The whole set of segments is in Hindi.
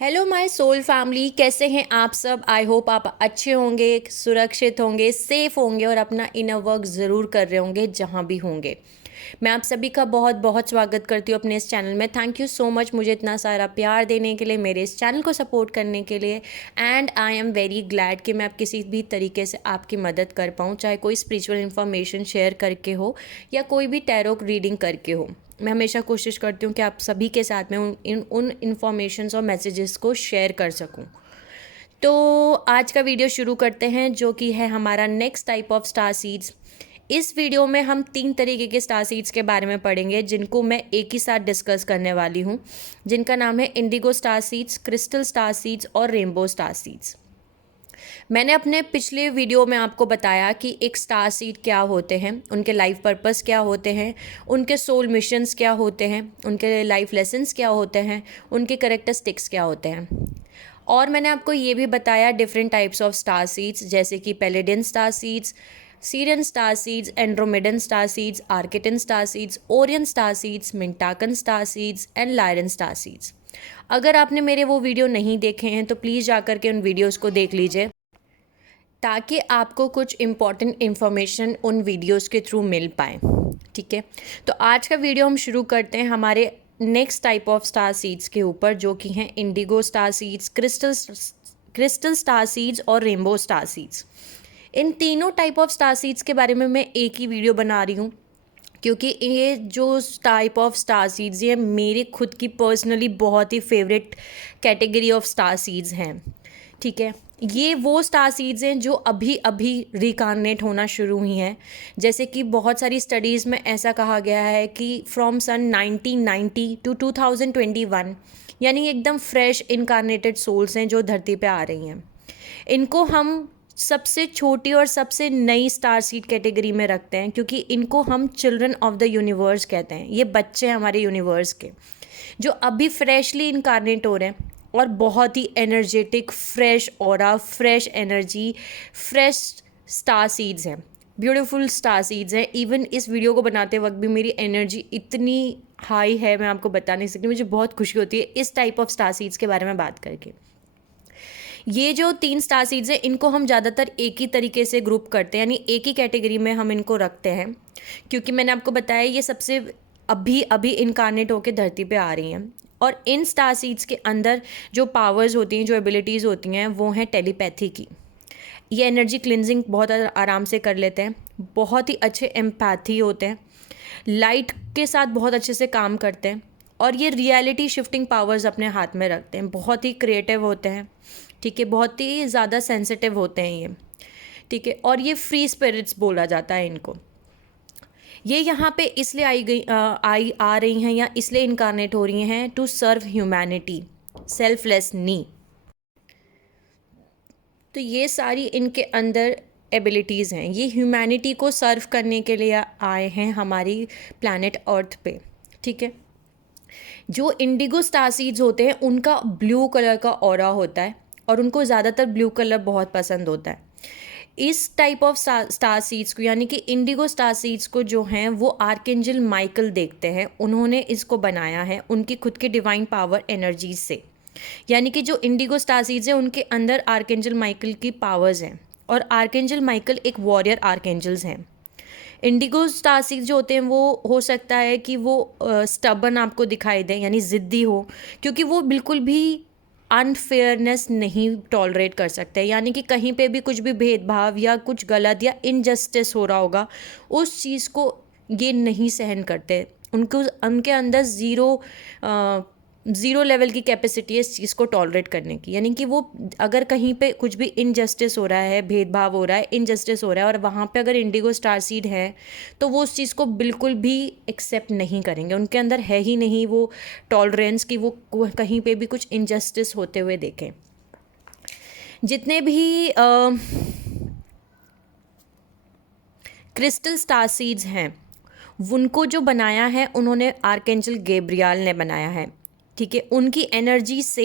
हेलो माय सोल फैमिली, कैसे हैं आप सब। आई होप आप अच्छे होंगे, सुरक्षित होंगे, सेफ होंगे और अपना इनर वर्क ज़रूर कर रहे होंगे जहाँ भी होंगे। मैं आप सभी का बहुत बहुत स्वागत करती हूँ अपने इस चैनल में। थैंक यू सो मच मुझे इतना सारा प्यार देने के लिए, मेरे इस चैनल को सपोर्ट करने के लिए। And I am very glad कि मैं आप किसी भी तरीके से आपकी मदद कर पाऊँ, चाहे कोई स्पिरिचुअल इन्फॉर्मेशन शेयर करके हो या कोई भी टैरो रीडिंग करके हो। मैं हमेशा कोशिश करती हूँ कि आप सभी के साथ में उन इन्फॉर्मेशंस और मैसेजेस को शेयर कर सकूँ। तो आज का वीडियो शुरू करते हैं, जो कि है हमारा next type of star seeds. इस वीडियो में हम 3 तरीके के स्टार सीड्स के बारे में पढ़ेंगे, जिनको मैं एक ही साथ डिस्कस करने वाली हूँ, जिनका नाम है Indigo star seeds, crystal star seeds और रेनबो स्टार सीड्स। मैंने अपने पिछले वीडियो में आपको बताया कि एक स्टार सीड क्या होते हैं, उनके लाइफ पर्पस क्या होते हैं, उनके सोल मिशंस क्या होते हैं, उनके लाइफ लेसन्स क्या होते हैं, उनके कैरेक्टरिस्टिक्स क्या होते हैं। और मैंने आपको ये भी बताया different types of star seeds, जैसे कि Pleiadian star seeds, Sirian star seeds, Andromedan star seeds, Arcturian star seeds, Orion star seeds, Mintakan star seeds and Lyran star seeds. अगर आपने मेरे वो वीडियो नहीं देखे हैं तो प्लीज़ जाकर के उन वीडियोस को देख लीजिए, ताकि आपको कुछ इम्पॉर्टेंट इन्फॉर्मेशन उन वीडियोस के थ्रू मिल पाए। ठीक है, तो आज का वीडियो हम शुरू करते हैं हमारे next type of star seeds के ऊपर, जो कि हैं Indigo star seeds, crystal star seeds और रेनबो स्टार सीड्स। इन तीनों टाइप ऑफ स्टार सीड्स के बारे में मैं एक ही वीडियो बना रही हूँ, क्योंकि ये जो टाइप ऑफ स्टार सीड्स ये मेरे खुद की पर्सनली बहुत ही favourite category of star seeds हैं। ठीक है, ये वो स्टार सीड्स हैं जो अभी अभी रिकार्नेट होना शुरू हुई हैं। जैसे कि बहुत सारी स्टडीज़ में ऐसा कहा गया है कि फ्रॉम सन 1990 टू 2021, यानी एकदम फ्रेश इनकारनेटेड सोल्स हैं जो धरती पे आ रही हैं। इनको हम सबसे छोटी और सबसे नई स्टार सीड कैटेगरी में रखते हैं, क्योंकि इनको हम चिल्ड्रन ऑफ द यूनिवर्स कहते हैं। ये बच्चे हैं हमारे यूनिवर्स के, जो अभी फ्रेशली इनकारनेट हो रहे हैं और बहुत ही energetic, fresh aura, fresh energy, fresh star seeds हैं, ब्यूटीफुल स्टार सीड्स हैं। इवन इस वीडियो को बनाते वक्त भी मेरी एनर्जी इतनी हाई है, मैं आपको बता नहीं सकती। मुझे बहुत खुशी होती है इस टाइप ऑफ स्टार सीड्स के बारे में बात करके। ये जो 3 स्टार सीड्स हैं, इनको हम ज़्यादातर एक ही तरीके से ग्रुप करते हैं, यानी एक ही कैटेगरी में हम इनको रखते हैं, क्योंकि मैंने आपको बताया ये सबसे अभी अभी इनकारनेट होकर धरती पे आ रही हैं। और इन स्टार सीड्स के अंदर जो पावर्स होती हैं, जो एबिलिटीज़ होती हैं, वो हैं टेलीपैथी की। ये एनर्जी क्लिनजिंग बहुत आराम से कर लेते हैं, बहुत ही अच्छे एम्पैथी होते हैं, लाइट के साथ बहुत अच्छे से काम करते हैं, और ये रियलिटी शिफ्टिंग पावर्स अपने हाथ में रखते हैं। बहुत ही क्रिएटिव होते हैं, ठीक है, बहुत ही ज़्यादा सेंसिटिव होते हैं ये, ठीक है। और ये फ्री स्पिरिट्स बोला जाता है इनको। ये यहाँ पे इसलिए आ रही हैं या इसलिए इनकारनेट हो रही हैं टू सर्व ह्यूमैनिटी सेल्फलेसली। तो ये सारी इनके अंदर एबिलिटीज़ हैं, ये ह्यूमैनिटी को सर्व करने के लिए आए हैं हमारी प्लैनेट अर्थ पे। ठीक है, जो इंडिगो स्टार सीड्स होते हैं उनका ब्लू कलर का ऑरा होता है, और उनको ज़्यादातर ब्लू कलर बहुत पसंद होता है। इस टाइप ऑफ स्टार सीड्स को, यानी कि इंडिगो स्टार सीड्स को जो हैं वो आर्कएंजल माइकल देखते हैं, उन्होंने इसको बनाया है उनकी खुद की डिवाइन पावर एनर्जीज से। यानी कि जो इंडिगो स्टार सीड्स हैं उनके अंदर आर्कएंजल माइकल की पावर्स हैं, और आर्कएंजल माइकल एक वॉरियर आर्कएंजल्स हैं। इंडिगो स्टार सीड्स जो होते हैं वो हो सकता है कि वो स्टबन आपको दिखाई दें, यानी ज़िद्दी हो, क्योंकि वो बिल्कुल भी अनफेयरनेस नहीं टॉलरेट कर सकते। यानी कि कहीं पे भी कुछ भी भेदभाव या कुछ गलत या इनजस्टिस हो रहा होगा, उस चीज़ को ये नहीं सहन करते। उनको उनके अंदर ज़ीरो लेवल की कैपेसिटी है इस चीज़ को टॉलरेट करने की। यानी कि वो अगर कहीं पे कुछ भी इनजस्टिस हो रहा है, भेदभाव हो रहा है, इनजस्टिस हो रहा है, और वहाँ पे अगर इंडिगो स्टार सीड है तो वो उस चीज़ को बिल्कुल भी एक्सेप्ट नहीं करेंगे। उनके अंदर है ही नहीं वो टॉलरेंस कि वो कहीं पे भी कुछ इनजस्टिस होते हुए देखें। जितने भी क्रिस्टल स्टार सीड्स हैं, उनको जो बनाया है उन्होंने आर्कएंजल गैब्रियल ने बनाया है। ठीक है, उनकी एनर्जी से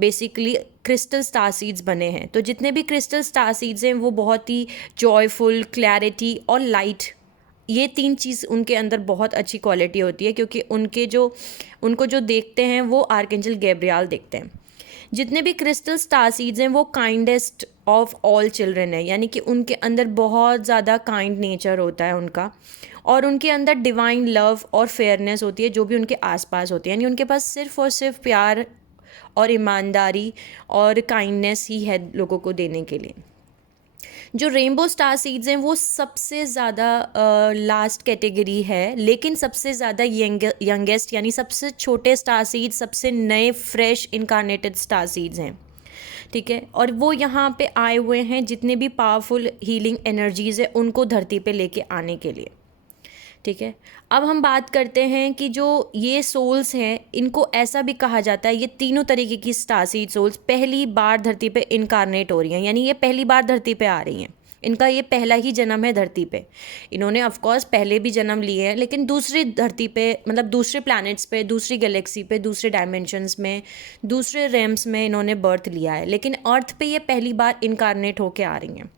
बेसिकली क्रिस्टल स्टार सीड्स बने हैं। तो जितने भी क्रिस्टल स्टार सीड्स हैं वो बहुत ही जॉयफुल, क्लैरिटी और लाइट, ये 3 चीज़ उनके अंदर बहुत अच्छी क्वालिटी होती है, क्योंकि उनको जो देखते हैं वो आर्कएंजल गैब्रियल देखते हैं। जितने भी क्रिस्टल स्टार सीड्स हैं वो काइंडेस्ट ऑफ ऑल चिल्ड्रन है, यानी कि उनके अंदर बहुत ज़्यादा काइंड नेचर होता है उनका, और उनके अंदर डिवाइन लव और फेयरनेस होती है जो भी उनके आसपास होती है, यानी उनके पास सिर्फ और सिर्फ प्यार और ईमानदारी और काइंडनेस ही है लोगों को देने के लिए। जो रेनबो स्टार सीड्स हैं वो सबसे ज़्यादा लास्ट कैटेगरी है, लेकिन सबसे ज़्यादा यंगेस्ट यानी सबसे छोटे स्टार सीड्स, सबसे नए फ्रेश इनकारनेटेड स्टार सीड्स हैं, ठीक है। और वो यहाँ पे आए हुए हैं जितने भी पावरफुल हीलिंग एनर्जीज़ है उनको धरती पे लेके आने के लिए, ठीक है। अब हम बात करते हैं कि जो ये सोल्स हैं इनको ऐसा भी कहा जाता है, ये तीनों तरीके की स्टारसीड सोल्स पहली बार धरती पे इनकारनेट हो रही हैं, यानी ये पहली बार धरती पे आ रही हैं, इनका ये पहला ही जन्म है धरती पे। इन्होंने ऑफ कोर्स पहले भी जन्म लिए हैं, लेकिन दूसरी धरती पे, मतलब दूसरे प्लैनेट्स पे, दूसरी गैलेक्सी पे, दूसरे डायमेंशंस में, दूसरे रेम्स में इन्होंने बर्थ लिया है, लेकिन अर्थ पे ये पहली बार इनकारनेट होके आ रही हैं।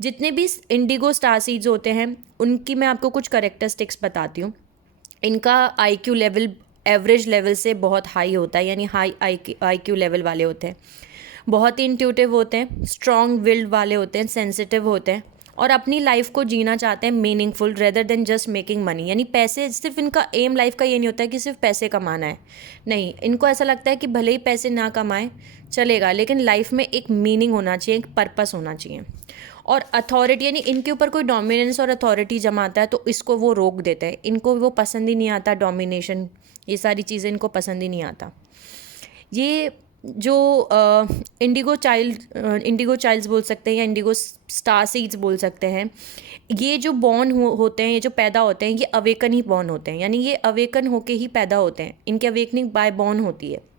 जितने भी इंडिगो स्टार सीड्स होते हैं उनकी मैं आपको कुछ करेक्टरिस्टिक्स बताती हूँ। इनका आईक्यू लेवल एवरेज लेवल से बहुत हाई होता है, यानी हाई आईक्यू लेवल वाले होते हैं, बहुत ही इंट्यूटिव होते हैं, स्ट्रॉन्ग विल्ड वाले होते हैं, सेंसिटिव होते हैं, और अपनी लाइफ को जीना चाहते हैं meaningful rather than just making money. यानी पैसे, सिर्फ इनका एम लाइफ का ये नहीं होता है कि सिर्फ पैसे कमाना है, नहीं, इनको ऐसा लगता है कि भले ही पैसे ना कमाएं चलेगा, लेकिन लाइफ में एक मीनिंग होना चाहिए, एक पर्पस होना चाहिए। और अथॉरिटी, यानी इनके ऊपर कोई डोमिनेंस और अथॉरिटी जमाता है तो इसको वो रोक देते हैं, इनको वो पसंद ही नहीं आता, डोमिनेशन, ये सारी चीज़ें इनको पसंद ही नहीं आता। ये जो इंडिगो चाइल्ड्स बोल सकते हैं या इंडिगो स्टार सीड्स बोल सकते हैं, ये जो बॉर्न होते हैं, ये जो पैदा होते हैं, ये अवेकन ही बॉर्न होते हैं, यानी ये अवेकन होके ही पैदा होते हैं, इनकी अवेकनिंग बाय बॉर्न होती है।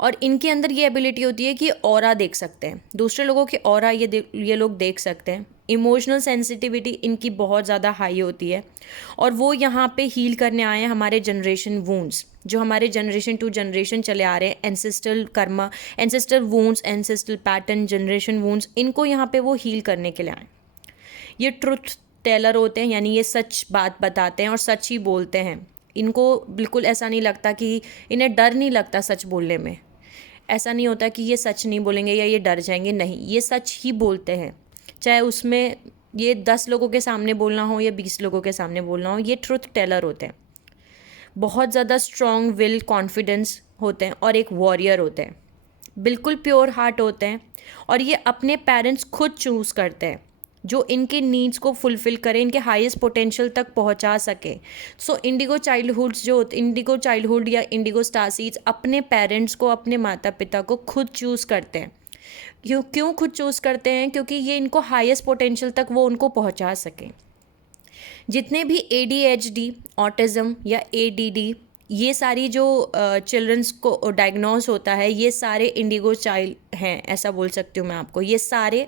और इनके अंदर ये एबिलिटी होती है कि ऑरा देख सकते हैं, दूसरे लोगों के ऑरा ये लोग देख सकते हैं। इमोशनल सेंसिटिविटी इनकी बहुत ज़्यादा हाई होती है, और वो यहाँ पे हील करने आए हैं हमारे जनरेशन वूंड्स, जो हमारे जनरेशन टू जनरेशन चले आ रहे हैं, ancestral Karma, ancestral wounds, ancestral pattern, generation wounds, इनको यहाँ पे वो हील करने के लिए आए। ये ट्रुथ टेलर होते हैं, यानी ये सच बात बताते हैं और सच ही बोलते हैं। इनको बिल्कुल ऐसा नहीं लगता कि, इन्हें डर नहीं लगता सच बोलने में, ऐसा नहीं होता कि ये सच नहीं बोलेंगे या ये डर जाएंगे, नहीं, ये सच ही बोलते हैं, चाहे उसमें ये 10 लोगों के सामने बोलना हो या 20 लोगों के सामने बोलना हो। ये ट्रुथ टेलर होते हैं, बहुत ज़्यादा स्ट्रॉन्ग विल, कॉन्फिडेंस होते हैं, और एक वॉरियर होते हैं, बिल्कुल प्योर हार्ट होते हैं, और ये अपने पेरेंट्स खुद चूज़ करते हैं जो इनके नीड्स को फुलफ़िल करें, इनके हाईएस्ट पोटेंशियल तक पहुंचा सके। सो इंडिगो चाइल्डहुड या इंडिगो स्टार सीड्स अपने पेरेंट्स को, अपने माता पिता को खुद चूज़ करते हैं। क्यों खुद चूज़ करते हैं? क्योंकि ये इनको हाईएस्ट पोटेंशियल तक वो उनको पहुंचा सकें। जितने भी ADHD, ऑटिज़म या ADD, ये सारी जो चिल्ड्रंस को डायग्नोज होता है, ये सारे इंडिगो चाइल्ड हैं, ऐसा बोल सकती हूँ मैं आपको। ये सारे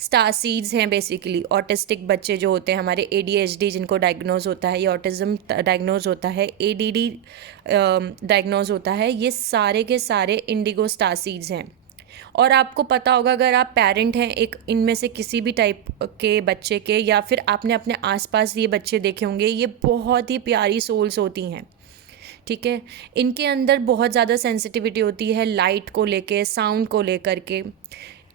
स्टार सीड्स हैं बेसिकली। ऑटिस्टिक बच्चे जो होते हैं हमारे, ADHD जिनको डायग्नोज होता है, या ऑटिज़म डायग्नोज होता है, ADD डायग्नोज होता है, ये सारे के सारे इंडिगो स्टार सीड्स हैं। और आपको पता होगा, अगर आप पेरेंट हैं एक इनमें से किसी भी टाइप के बच्चे के, या फिर आपने अपने आसपास ये बच्चे देखे होंगे, ये बहुत ही प्यारी सोल्स होती हैं, ठीक है। इनके अंदर बहुत ज़्यादा सेंसिटिविटी होती है लाइट को लेके, साउंड को लेकर के,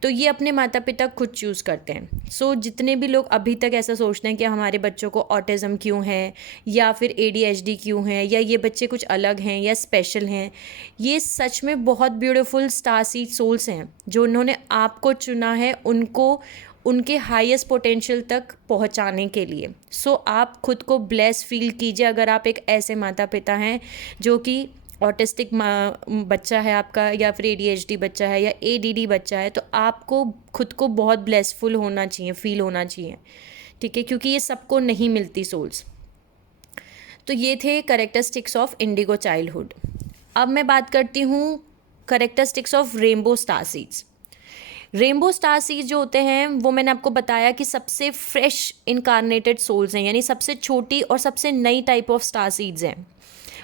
तो ये अपने माता पिता खुद चूज़ करते हैं। सो जितने भी लोग अभी तक ऐसा सोचते हैं कि हमारे बच्चों को ऑटिज़म क्यों है, या फिर ADHD क्यों है, या ये बच्चे कुछ अलग हैं या स्पेशल हैं, ये सच में बहुत ब्यूटीफुल स्टार सीड सोल्स हैं जो उन्होंने आपको चुना है उनको उनके हाईएस्ट पोटेंशियल तक पहुंचाने के लिए। सो आप खुद को ब्लेस फील कीजिए अगर आप एक ऐसे माता पिता हैं जो कि ऑटिस्टिक बच्चा है आपका, या फिर ADHD बच्चा है, या ADD बच्चा है, तो आपको खुद को बहुत ब्लेसफुल होना चाहिए, फील होना चाहिए, ठीक है, क्योंकि ये सबको नहीं मिलती सोल्स। तो ये थे करेक्टरिस्टिक्स ऑफ इंडिगो चाइल्डहुड। अब मैं बात करती हूँ characteristics of rainbow star seeds. Rainbow star seeds जो होते हैं वो मैंने आपको बताया कि सबसे फ्रेश इनकारनेटेड सोल्स हैं, यानी सबसे छोटी और सबसे नई टाइप ऑफ स्टार सीड्स हैं,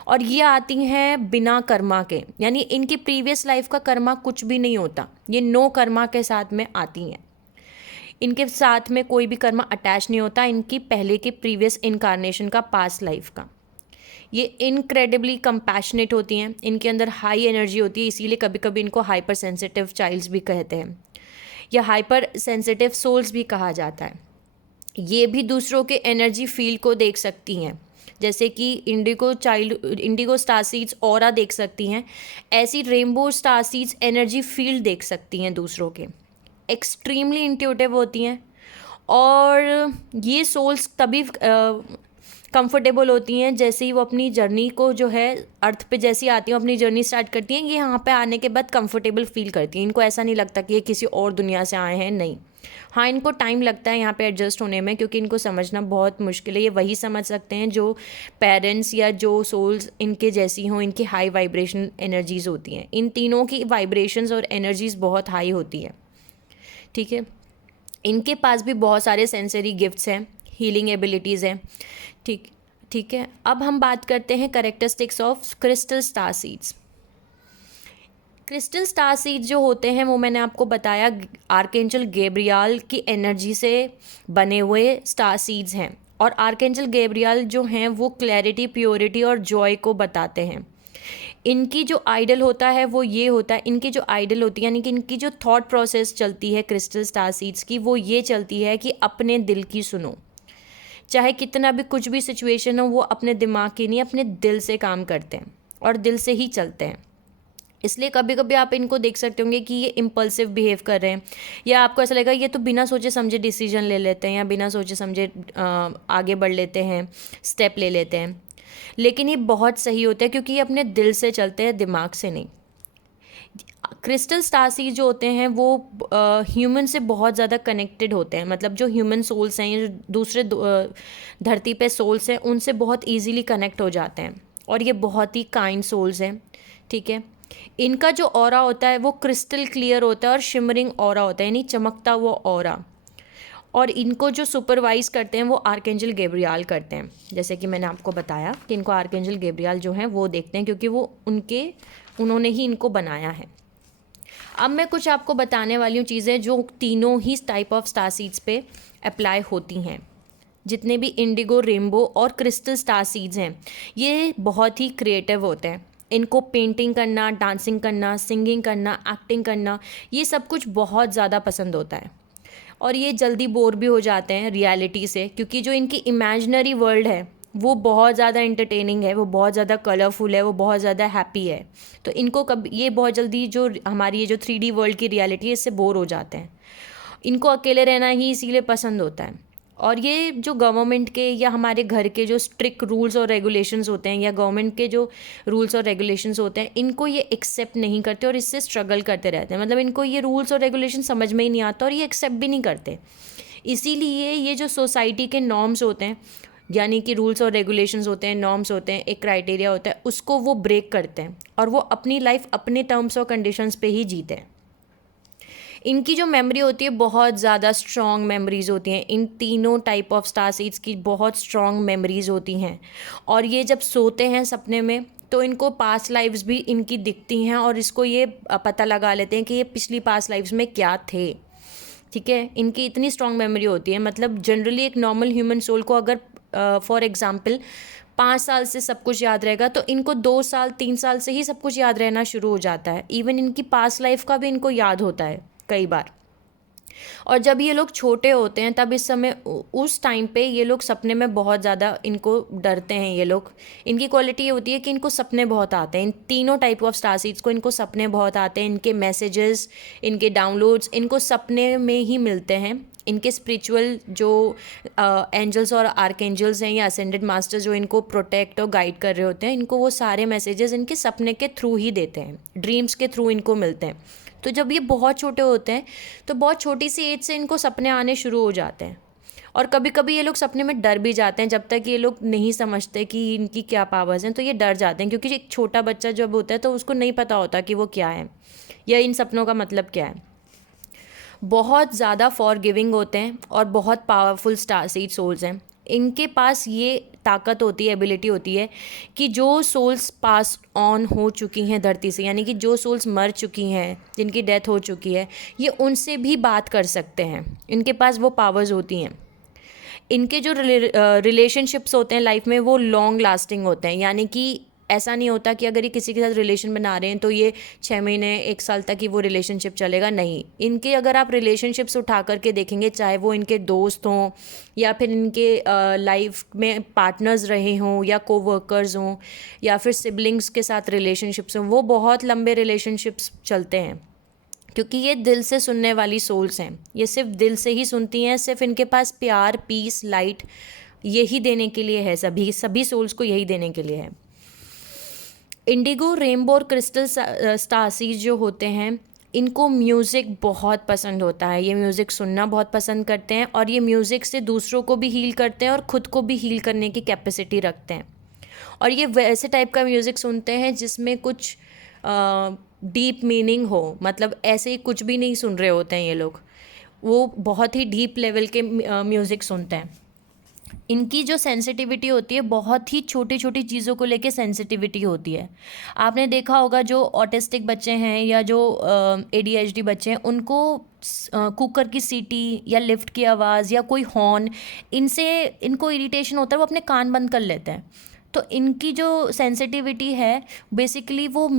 और ये आती हैं बिना कर्मा के, यानी इनकी प्रीवियस लाइफ का कर्मा कुछ भी नहीं होता, ये नो कर्मा के साथ में आती हैं, इनके साथ में कोई भी कर्मा अटैच नहीं होता इनकी पहले के प्रीवियस इनकारनेशन का, पास्ट लाइफ का। ये इनक्रेडिबली कंपैशनेट होती हैं, इनके अंदर हाई एनर्जी होती है, इसीलिए कभी कभी इनको हाइपर सेंसिटिव चाइल्ड्स भी कहते हैं या हाइपर सेंसिटिव सोल्स भी कहा जाता है। ये भी दूसरों के एनर्जी फील्ड को देख सकती हैं, जैसे कि इंडिगो स्टार सीड्स ऑरा देख सकती हैं, ऐसी rainbow star seeds energy field देख सकती हैं दूसरों के। एक्सट्रीमली इंट्यूटिव होती हैं और ये सोल्स तभी कंफर्टेबल होती हैं जैसे ही वो अपनी जर्नी को जो है अर्थ पे जैसे ही आती हैं, अपनी जर्नी स्टार्ट करती हैं, ये यहाँ पे आने के बाद कंफर्टेबल फील करती हैं। इनको ऐसा नहीं लगता कि ये किसी और दुनिया से आए हैं, नहीं। हाँ, इनको टाइम लगता है यहाँ पे एडजस्ट होने में, क्योंकि इनको समझना बहुत मुश्किल है। ये वही समझ सकते हैं जो पेरेंट्स या जो सोल्स इनके जैसी हों, इनकी हाई वाइब्रेशन एनर्जीज़ होती हैं। इन तीनों की वाइब्रेशंस और एनर्जीज़ बहुत हाई होती हैं, ठीक है। इनके पास भी बहुत सारे सेंसरी गिफ्ट्स हैं, हीलिंग एबिलिटीज़ हैं, ठीक है। अब हम बात करते हैं characteristics of crystal star seeds. Crystal star seeds जो होते हैं वो मैंने आपको बताया आर्कएंजल गैब्रियल की एनर्जी से बने हुए स्टार सीड्स हैं, और आर्कएंजल गैब्रियल जो हैं वो क्लैरिटी, प्योरिटी और जॉय को बताते हैं। इनकी जो आइडल होता है वो ये होता है, इनकी जो आइडल होती है यानी कि इनकी जो थॉट प्रोसेस चलती है क्रिस्टल स्टार सीड्स की, वो ये चलती है कि अपने दिल की सुनो। चाहे कितना भी कुछ भी सिचुएशन हो, वो अपने दिमाग की नहीं, अपने दिल से काम करते हैं और दिल से ही चलते हैं। इसलिए कभी कभी आप इनको देख सकते होंगे कि ये इम्पल्सिव बिहेव कर रहे हैं, या आपको ऐसा लगेगा ये तो बिना सोचे समझे डिसीजन ले लेते हैं या बिना सोचे समझे आगे बढ़ लेते हैं, स्टेप ले लेते हैं। लेकिन ये बहुत सही होता है क्योंकि ये अपने दिल से चलते हैं, दिमाग से नहीं। क्रिस्टल स्टार सीड जो होते हैं वो ह्यूमन से बहुत ज़्यादा कनेक्टेड होते हैं, मतलब जो ह्यूमन सोल्स हैं या दूसरे धरती पे सोल्स हैं उनसे बहुत इजीली कनेक्ट हो जाते हैं, और ये बहुत ही काइंड सोल्स हैं, ठीक है। इनका जो ऑरा होता है वो क्रिस्टल क्लियर होता है और शिमरिंग ऑरा होता है, यानी चमकता वो ऑरा। और इनको जो सुपरवाइज करते हैं वो आर्कएंजल गैब्रियल करते हैं, जैसे कि मैंने आपको बताया कि इनको आर्कएंजल गैब्रियल जो हैं वो देखते हैं, क्योंकि वो उन्होंने ही इनको बनाया है। अब मैं कुछ आपको बताने वाली हूँ चीज़ें जो तीनों ही टाइप ऑफ स्टार सीड्स पे अप्लाई होती हैं। जितने भी इंडिगो, रेनबो और क्रिस्टल स्टार सीड्स हैं ये बहुत ही क्रिएटिव होते हैं। इनको पेंटिंग करना, डांसिंग करना, सिंगिंग करना, एक्टिंग करना, ये सब कुछ बहुत ज़्यादा पसंद होता है। और ये जल्दी बोर भी हो जाते हैं रियलिटी से, क्योंकि जो इनकी इमेजिनरी वर्ल्ड है वो बहुत ज़्यादा एंटरटेनिंग है, वो बहुत ज़्यादा कलरफुल है, वो बहुत ज़्यादा हैप्पी है। तो इनको कभी ये बहुत जल्दी जो हमारी ये जो 3D वर्ल्ड की रियलिटी है इससे बोर हो जाते हैं। इनको अकेले रहना ही इसीलिए पसंद होता है। और ये जो गवर्नमेंट के या हमारे घर के जो स्ट्रिक्ट रूल्स और रेगुलेशंस होते हैं या गवर्नमेंट के जो रूल्स और रेगुलेशंस होते हैं इनको ये एक्सेप्ट नहीं करते और इससे स्ट्रगल करते रहते हैं। मतलब इनको ये रूल्स और रेगुलेशन समझ में ही नहीं आता और ये एक्सेप्ट भी नहीं करते। इसीलिए ये जो सोसाइटी के नॉर्म्स होते हैं, यानी कि रूल्स और रेगुलेशंस होते हैं, नॉर्म्स होते हैं, एक क्राइटेरिया होता है, उसको वो ब्रेक करते हैं और वो अपनी लाइफ अपने टर्म्स और कंडीशंस पे ही जीते हैं। इनकी जो मेमोरी होती है बहुत ज़्यादा स्ट्रॉन्ग मेमोरीज़ होती हैं। इन तीनों टाइप ऑफ स्टार सीड्स की बहुत स्ट्रॉन्ग मेमोरीज़ होती हैं, और ये जब सोते हैं सपने में तो इनको पास्ट लाइफ्स भी इनकी दिखती हैं और इसको ये पता लगा लेते हैं कि ये पिछली पास्ट लाइफ्स में क्या थे, ठीक है। इनकी इतनी स्ट्रॉन्ग मेमोरी होती है, मतलब जनरली एक नॉर्मल ह्यूमन सोल को अगर फॉर एग्जांपल 5 साल से सब कुछ याद रहेगा तो इनको 2 साल 3 साल से ही सब कुछ याद रहना शुरू हो जाता है। इवन इनकी पास्ट लाइफ का भी इनको याद होता है कई बार। और जब ये लोग छोटे होते हैं तब इस समय उस टाइम पे ये लोग सपने में बहुत ज़्यादा इनको डरते हैं। ये लोग, इनकी क्वालिटी ये होती है कि इनको सपने बहुत आते हैं। इन तीनों टाइप ऑफ स्टार सीड्स को इनको सपने बहुत आते हैं। इनके मैसेजेस, इनके डाउनलोड्स इनको सपने में ही मिलते हैं। इनके स्पिरिचुअल जो एंजल्स और आर्कएंजल्स हैं या असेंडेड मास्टर्स जो इनको प्रोटेक्ट और गाइड कर रहे होते हैं, इनको वो सारे मैसेजेस इनके सपने के थ्रू ही देते हैं, ड्रीम्स के थ्रू इनको मिलते हैं। तो जब ये बहुत छोटे होते हैं तो बहुत छोटी सी एज से इनको सपने आने शुरू हो जाते हैं, और कभी कभी ये लोग सपने में डर भी जाते हैं। जब तक ये लोग नहीं समझते कि इनकी क्या पावर्स हैं तो ये डर जाते हैं, क्योंकि एक छोटा बच्चा जब होता है तो उसको नहीं पता होता कि वो क्या है या इन सपनों का मतलब क्या है। बहुत ज़्यादा फॉरगिविंग होते हैं और बहुत पावरफुल स्टार सीड सोल्स हैं। इनके पास ये ताकत होती है, एबिलिटी होती है कि जो सोल्स पास ऑन हो चुकी हैं धरती से, यानी कि जो सोल्स मर चुकी हैं, जिनकी डेथ हो चुकी है, ये उनसे भी बात कर सकते हैं। इनके पास वो पावर्स होती हैं। इनके जो रिलेशनशिप्स होते हैं लाइफ में वो लॉन्ग लास्टिंग होते हैं, यानी कि ऐसा नहीं होता कि अगर ये किसी के साथ रिलेशन बना रहे हैं तो ये 6 महीने 1 साल तक ही वो रिलेशनशिप चलेगा, नहीं। इनके अगर आप रिलेशनशिप्स उठा करके देखेंगे, चाहे वो इनके दोस्त हों या फिर इनके लाइफ में पार्टनर्स रहे हों या कोवर्कर्स हों या फिर सिबलिंग्स के साथ रिलेशनशिप्स हों, वो बहुत लंबे रिलेशनशिप्स चलते हैं, क्योंकि ये दिल से सुनने वाली सोल्स हैं। ये सिर्फ दिल से ही सुनती हैं, सिर्फ इनके पास प्यार, पीस, लाइट यही देने के लिए है, सभी सभी सोल्स को यही देने के लिए है। इंडिगो, रेनबो और क्रिस्टल स्टारसीड जो होते हैं, इनको म्यूज़िक बहुत पसंद होता है। ये म्यूज़िक सुनना बहुत पसंद करते हैं और ये म्यूज़िक से दूसरों को भी हील करते हैं और ख़ुद को भी हील करने की कैपेसिटी रखते हैं। और ये वैसे टाइप का म्यूज़िक सुनते हैं जिसमें कुछ डीप मीनिंग हो, मतलब ऐसे ही कुछ भी नहीं सुन रहे होते हैं ये लोग, वो बहुत ही डीप लेवल के म्यूज़िक सुनते हैं। इनकी जो सेंसिटिविटी होती है, बहुत ही छोटी छोटी चीज़ों को लेके सेंसिटिविटी होती है। आपने देखा होगा जो ऑटिस्टिक बच्चे हैं या जो ADHD बच्चे हैं, उनको कुकर की सीटी या लिफ्ट की आवाज़ या कोई हॉर्न, इनसे इनको इरिटेशन होता है, वो अपने कान बंद कर लेते हैं। तो इनकी जो सेंसिटिविटी है बेसिकली वो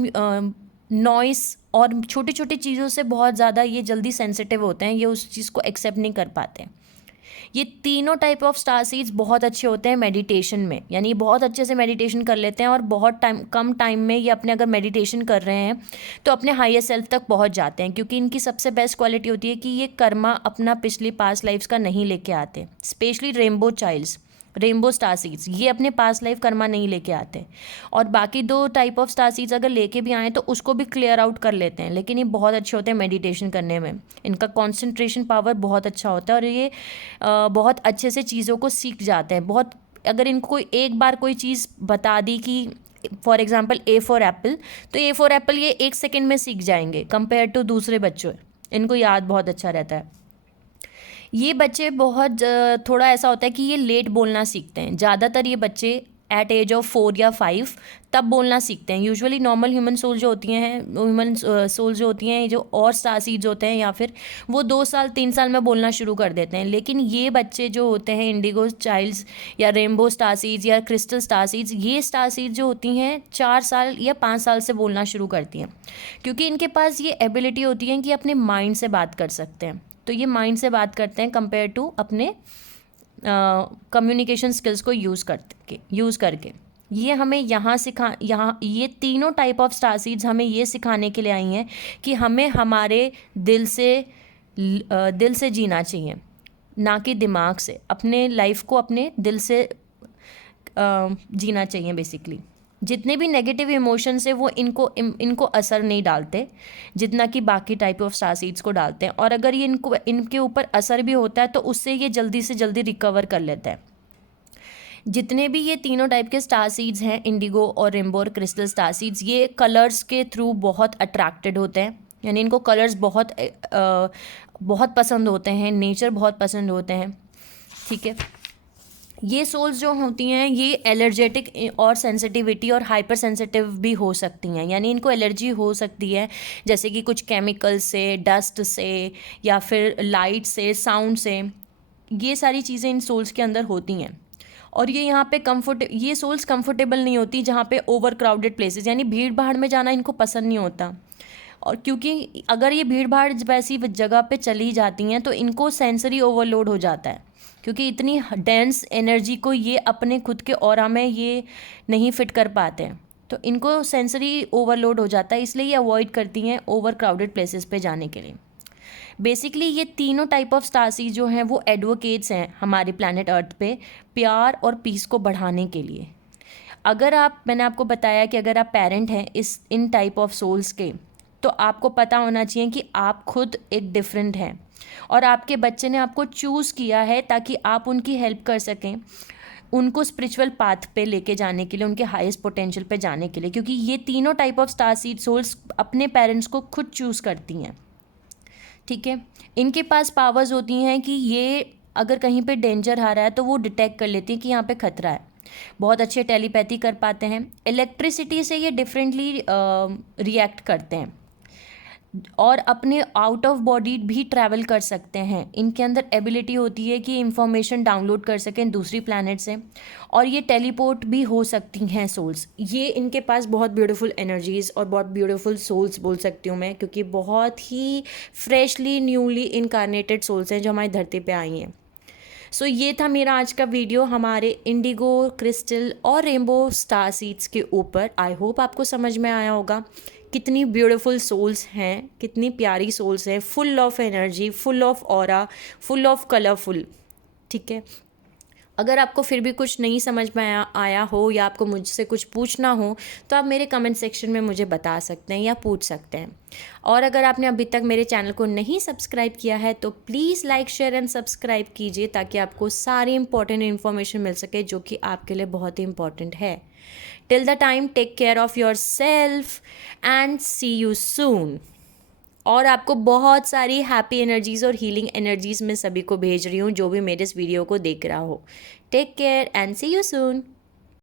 नॉइस और छोटी छोटी चीज़ों से बहुत ज़्यादा ये जल्दी सेंसिटिव होते हैं, ये उस चीज़ को एक्सेप्ट नहीं कर पाते हैं। ये तीनों टाइप ऑफ स्टार सीड्स बहुत अच्छे होते हैं मेडिटेशन में, यानी बहुत अच्छे से मेडिटेशन कर लेते हैं और बहुत कम टाइम में ये अपने अगर मेडिटेशन कर रहे हैं तो अपने हाईएस्ट सेल्फ तक पहुंच जाते हैं, क्योंकि इनकी सबसे बेस्ट क्वालिटी होती है कि ये कर्मा अपना पिछली पास्ट लाइफ्स का नहीं लेके आते। Specially rainbow childs, rainbow star seeds, ये अपने पास्ट लाइफ कर्मा नहीं लेके आते। और बाकी 2 टाइप ऑफ स्टार सीड्स अगर लेके भी आएँ तो उसको भी क्लियर आउट कर लेते हैं, लेकिन ये बहुत अच्छे होते हैं मेडिटेशन करने में। इनका कंसंट्रेशन पावर बहुत अच्छा होता है और ये बहुत अच्छे से चीज़ों को सीख जाते हैं। बहुत अगर इनको कोई एक बार कोई चीज़ बता दी कि for example A for Apple, तो A फॉर एप्पल ये 1 सेकेंड में सीख जाएंगे कंपेयर टू दूसरे बच्चों, इनको याद बहुत अच्छा रहता है। ये बच्चे बहुत थोड़ा ऐसा होता है कि ये लेट बोलना सीखते हैं। ज़्यादातर ये बच्चे एट एज ऑफ 4 या 5 तब बोलना सीखते हैं। यूजुअली नॉर्मल ह्यूमन सोल जो होती हैं, ह्यूमन सोल जो होती हैं, जो और स्टार सीड्स होते हैं या फिर वो 2 साल 3 साल में बोलना शुरू कर देते हैं। लेकिन ये बच्चे जो होते हैं इंडिगो चाइल्ड्स या रेनबो स्टार सीड्स या क्रिस्टल स्टार सीड्स, ये स्टार सीड्स जो होती हैं 4 साल या 5 साल से बोलना शुरू करती हैं, क्योंकि इनके पास ये एबिलिटी होती है कि अपने माइंड से बात कर सकते हैं। तो ये माइंड से बात करते हैं कंपेयर टू अपने कम्युनिकेशन स्किल्स को यूज़ करके। ये हमें यहाँ ये तीनों टाइप ऑफ स्टार सीड्स हमें ये सिखाने के लिए आई हैं कि हमें हमारे दिल से जीना चाहिए, ना कि दिमाग से। अपने लाइफ को अपने दिल से जीना चाहिए बेसिकली। जितने भी नेगेटिव इमोशंस है वो इनको असर नहीं डालते जितना कि बाकी टाइप ऑफ स्टार सीड्स को डालते हैं। और अगर ये इनके ऊपर असर भी होता है तो उससे ये जल्दी से जल्दी रिकवर कर लेते हैं। जितने भी ये तीनों टाइप के स्टार सीड्स हैं, इंडिगो और रेनबो और क्रिस्टल स्टार सीड्स, ये कलर्स के थ्रू बहुत अट्रैक्टेड होते हैं, यानी इनको कलर्स बहुत पसंद होते हैं, नेचर बहुत पसंद होते हैं। ठीक है, ये सोल्स जो होती हैं ये एलर्जेटिक और सेंसिटिविटी और हाइपर सेंसिटिव भी हो सकती हैं, यानी इनको एलर्जी हो सकती है, जैसे कि कुछ केमिकल से, डस्ट से या फिर लाइट से, साउंड से। ये सारी चीज़ें इन सोल्स के अंदर होती हैं। और ये यहाँ पे ये सोल्स कंफर्टेबल नहीं होती जहाँ पे ओवर क्राउडेड प्लेसेस, यानी भीड़ भाड़ में जाना इनको पसंद नहीं होता। और क्योंकि अगर ये भीड़ भाड़ वैसी जगह पे चली जाती हैं तो इनको सेंसरी ओवरलोड हो जाता है, क्योंकि इतनी डेंस एनर्जी को ये अपने खुद के ऑरा में ये नहीं फिट कर पाते हैं, तो इनको सेंसरी ओवरलोड हो जाता है, इसलिए ये अवॉइड करती हैं ओवर क्राउडेड प्लेसेस पे जाने के लिए। बेसिकली ये तीनों टाइप ऑफ स्टार सीड्स जो हैं वो एडवोकेट्स हैं हमारे प्लैनेट अर्थ पे प्यार और पीस को बढ़ाने के लिए। मैंने आपको बताया कि अगर आप पेरेंट हैं इन टाइप ऑफ सोल्स के, तो आपको पता होना चाहिए कि आप खुद एक डिफरेंट हैं और आपके बच्चे ने आपको चूज़ किया है ताकि आप उनकी हेल्प कर सकें, उनको स्पिरिचुअल पाथ पे लेके जाने के लिए, उनके हाईएस्ट पोटेंशियल पे जाने के लिए। क्योंकि ये तीनों type of star seed souls अपने पेरेंट्स को खुद चूज़ करती हैं। ठीक है, इनके पास पावर्स होती हैं कि ये अगर कहीं पे डेंजर आ रहा है तो वो डिटेक्ट कर लेती हैं कि यहाँ पे खतरा है। बहुत अच्छे टेलीपैथी कर पाते हैं। इलेक्ट्रिसिटी से ये डिफरेंटली रिएक्ट करते हैं। और अपने आउट ऑफ बॉडी भी ट्रैवल कर सकते हैं। इनके अंदर एबिलिटी होती है कि इंफॉर्मेशन डाउनलोड कर सकें दूसरी प्लैनेट से, और ये टेलीपोर्ट भी हो सकती हैं सोल्स। ये इनके पास बहुत ब्यूटीफुल एनर्जीज़ और बहुत ब्यूटीफुल सोल्स बोल सकती हूँ मैं, क्योंकि बहुत ही फ्रेशली न्यूली इनकारनेटेड सोल्स हैं जो हमारी धरती पे आई हैं। सो ये था मेरा आज का वीडियो हमारे इंडिगो, क्रिस्टल और रेनबो स्टार सीड्स के ऊपर। आई होप आपको समझ में आया होगा कितनी ब्यूटीफुल सोल्स हैं, कितनी प्यारी सोल्स हैं, full of energy, full of aura, full of colourful. ठीक है, अगर आपको फिर भी कुछ नहीं समझ में आया हो या आपको मुझसे कुछ पूछना हो तो आप मेरे कमेंट सेक्शन में मुझे बता सकते हैं या पूछ सकते हैं। और अगर आपने अभी तक मेरे चैनल को नहीं सब्सक्राइब किया है तो please like, share and subscribe कीजिए, ताकि आपको सारी इंपॉर्टेंट इन्फॉर्मेशन मिल सके जो कि आपके लिए बहुत ही इंपॉर्टेंट है। Till the time, take care of yourself and see you soon. और आपको बहुत सारी हैप्पी एनर्जीज़ और हीलिंग एनर्जीज़ मैं सभी को भेज रही हूँ जो भी मेरे इस वीडियो को देख रहा हो। Take care and see you soon.